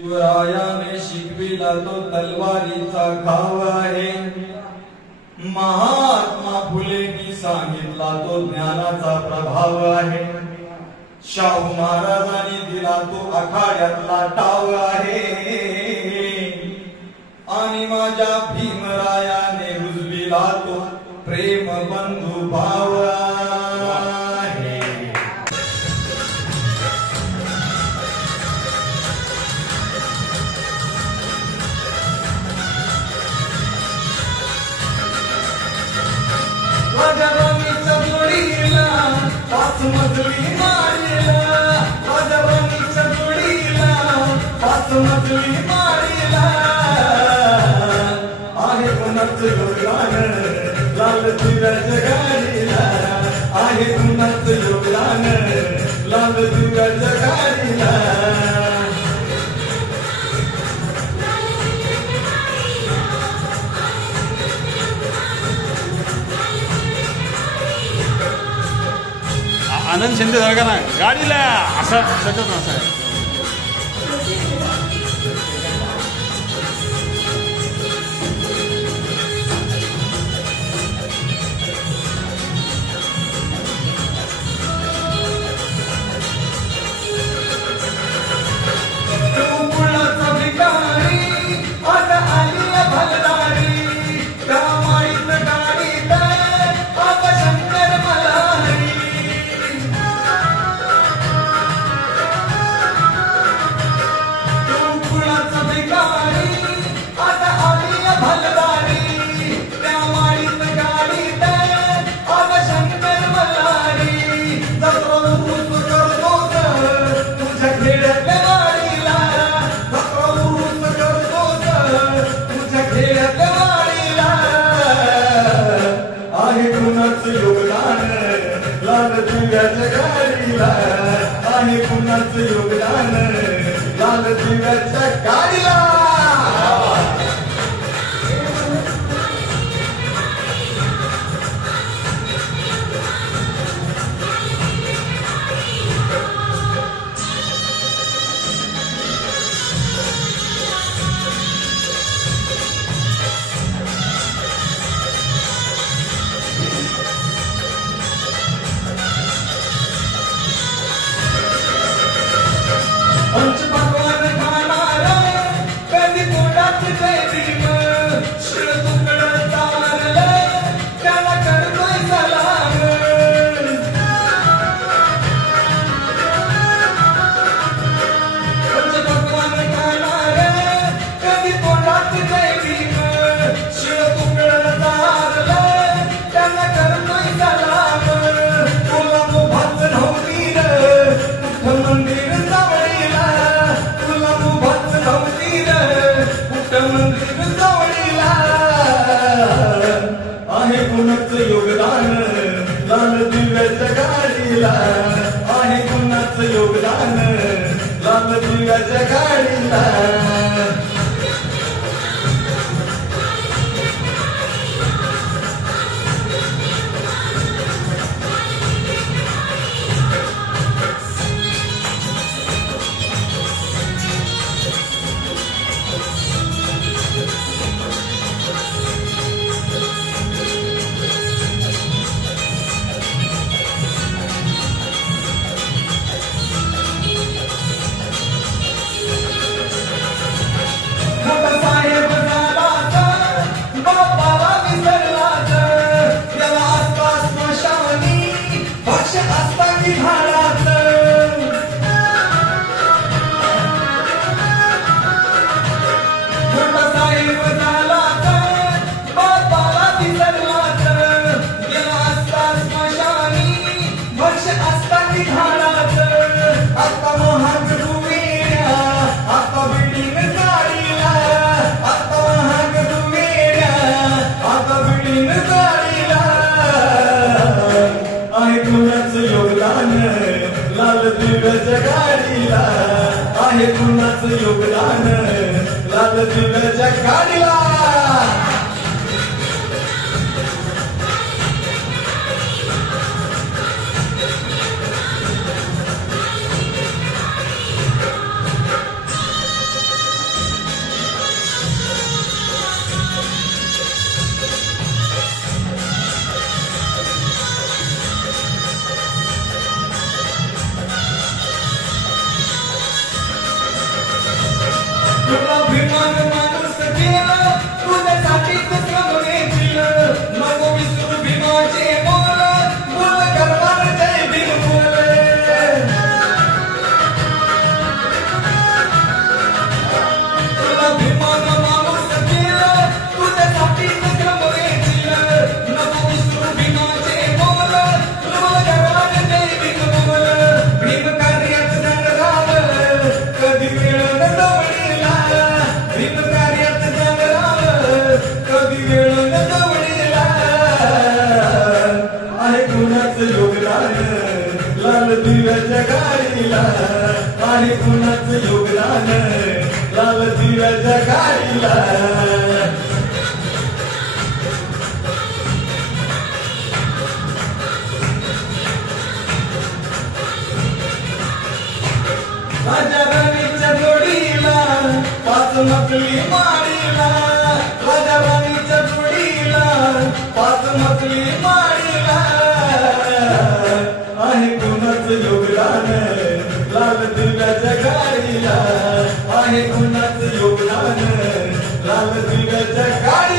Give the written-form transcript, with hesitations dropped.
शिवरायाने शिकविला तो तलवारीचा घाव आहे. महात्मा फुलेंनी सांगितला तो ज्ञानाचा प्रभाव आहे. शाहू महाराजांनी दिला तो आखाड्यातला टाव आहे. आणि माझ्या भीमरायाने रुजविला तो प्रेम बंधू भाव आहे. माझ्या राणीच्या जोडीला पाच मजली माडीला. माझ्या राणीच्या जोडीला पाच मजली माडीला. आहे कुणाचं योगदान लाल दिव्याच्या गाडीला. आहे कुणाचं योगदान लाल दिव्याच्या गाडीला. आनंद शिंदे सारखा ना गाडीला असं त्याच्यात असं आहे. आहे कुणाचं योगदान लाल दिव्याच्या गाडीला. आहे कुणाचं योगदान लाल दिव्याच्या गाडीला. आहे कुणाचं योगदान लाल दिव्याच्या गाडीला. लाल दिव्याच्या गाडीला. आहे कुणाचं योगदान लाल दिव्याच्या गाडीला. तुला अभिमान माणूस केलं तुझ्यासाठीच श्रमणे दिलं नको विसरू भीमाचे बोल बोल करणार जय भीम बोल तुला अभिमान माणूस केलं तुझ्यासाठीच श्रमणे दिलं नको विसरू भीमाचे बोल बोल करणार जय भीम बोल भीम कार्यात संग्राम कधी वेळ न दवडीला भीम कार्यात संग्राम कधी वेळ न दवडीला आहे कुणाचं योगदान लाल दिव्याच्या गाडीला आहे कुणाचं योगदान लाल दिव्याच्या गाडीला राजा राणीच्या जोडीला पाच मकली माडीला राजा राणीच्या जोडीला पाच मकली माडीला आहे कुणाचं योगदान लाल दिव्याच्या गाडीला आहे कुणाचं योगदान लाल दिव्याच्या गाडीला